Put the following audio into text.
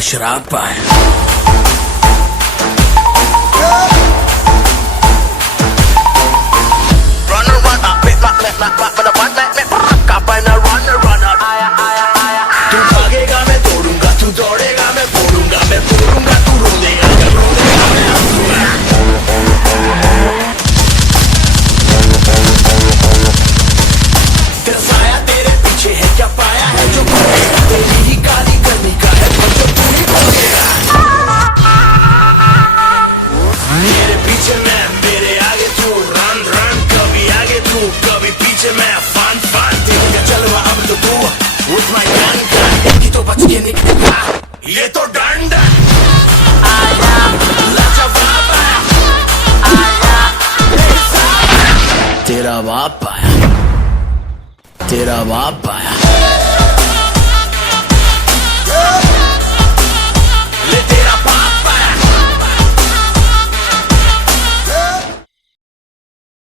शराब पाए। तू भागेगा मैं दौड़ूंगा, तू दौड़ेगा मैं बोलूंगा, मैं बोलूंगा तू रोएगा, जब रोएगा मैं हंसूंगा। तेरा साया तेरे पीछे है, क्या पाया है जो खोएगा, तेरी ही गाली करनी का है पर जो तू ही खोएगा। मेरे पीछे मैं, मेरे आगे तू, रन रन, कभी आगे तू कभी पीछे मैं, फन फन तेरा चलवा अब तो तू उठ माय गन गन, की तो बच के निकलेगा ये तो डंड। आया लाजवाब आया, तेरा बाप आया, तेरा बाप आया।